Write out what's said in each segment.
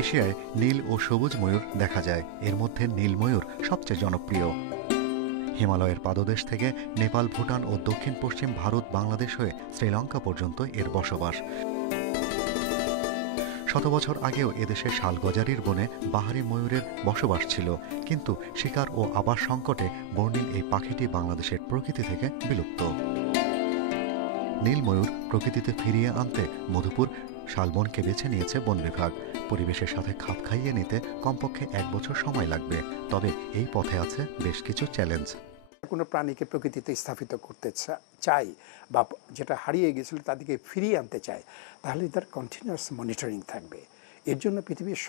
এশিয়ায় নীল ও সবুজ ময়ূর দেখা যায়। এর মধ্যে নীল ময়ূর সবচেয়ে জনপ্রিয়। হিমালয়ের পাদদেশ থেকে নেপাল, ভুটান ও দক্ষিণ পশ্চিম ভারত, বাংলাদেশ হয়ে শ্রীলঙ্কা পর্যন্ত এর বসবাস। শত বছর আগেও এদেশে শালগজারির বনে বাহারি ময়ূরের বসবাস ছিল, কিন্তু শিকার ও আবাস সংকটে বর্ণিল এই পাখিটি বাংলাদেশের প্রকৃতি থেকে বিলুপ্ত। নীল ময়ূর প্রকৃতিতে ফিরিয়ে আনতে মধুপুর শালবনকে বেছে নিয়েছে বন বিভাগ। পরিবেশের সাথে খাপ খাইয়ে নিতে কমপক্ষে 1 বছর সময় লাগবে। তবে এই পথে আছে বেশ কিছু চ্যালেঞ্জ। কোনো প্রাণীকে প্রকৃতিতে স্থাপিত করতে চাই বা যেটা হারিয়ে গেছিল তাদেরকে ফিরিয়ে আনতে চাই, তাহলে তার কন্টিনিউয়াস মনিটরিং থাকবে। এর জন্য পৃথিবীর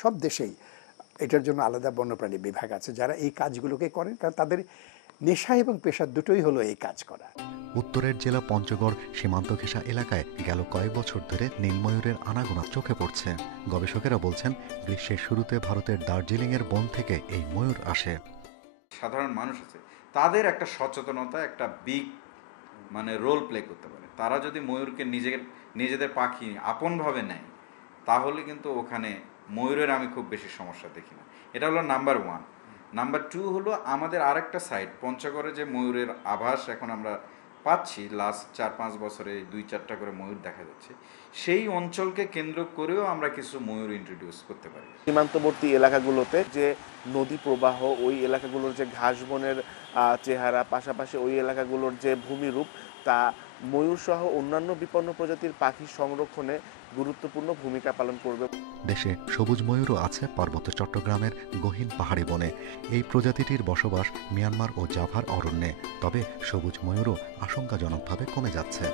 সব দেশেই এটার জন্য আলাদা বন্যপ্রাণী বিভাগ আছে যারা এই কাজগুলোকে করেন, কারণ তাদের নেশা এবং পেশা দুটোই হলো এই কাজ করা। উত্তরের জেলা পঞ্চগড় সীমান্ত ঘেঁষা এলাকায় গেল কয়েক বছর ধরে নীলময়ূরের আনাগোনা চোখে পড়ছে। গবেষকেরা বলছেন, গ্রীষ্মের শুরুতে ভারতের দার্জিলিংয়ের বন থেকে এই ময়ূর আসে। সাধারণ মানুষ আছে, তাদের একটা সচেতনতা, একটা বিগ রোল প্লে করতে পারে। তারা যদি ময়ূরকে নিজেদের পাখি আপনভাবে নেয়, তাহলে কিন্তু ওখানে ময়ূরের আমি খুব বেশি সমস্যা দেখি না। এটা হলো নাম্বার 1। নাম্বার 2 হলো আমাদের আরেকটা সাইড পঞ্চগড়ে যে ময়ূরের আভাস এখন আমরা পাচ্ছি, লাস্ট 4-5 বছরে 2-4টা করে ময়ূর দেখা যাচ্ছে। সেই অঞ্চলকে কেন্দ্র করেও আমরা কিছু ময়ূর ইন্ট্রোডিউস করতে পারি। সীমান্তবর্তী এলাকাগুলোতে যে নদী প্রবাহ, ওই এলাকাগুলোর যে ঘাস বনের চেহারা, পাশাপাশি ওই এলাকাগুলোর যে ভূমিরূপ, তা ময়ূর সহ অন্যান্য বিপন্ন প্রজাতির পাখি সংরক্ষণে গুরুত্বপূর্ণ ভূমিকা পালন করবে। দেশে সবুজ ময়ূরও আছে পার্বত্য চট্টগ্রামের গহীন পাহাড়ি বনে। এই প্রজাতিটির বসবাস মিয়ানমার ও জাভার অরণ্যে। তবে সবুজ ময়ূরও আশঙ্কাজনকভাবে কমে যাচ্ছে।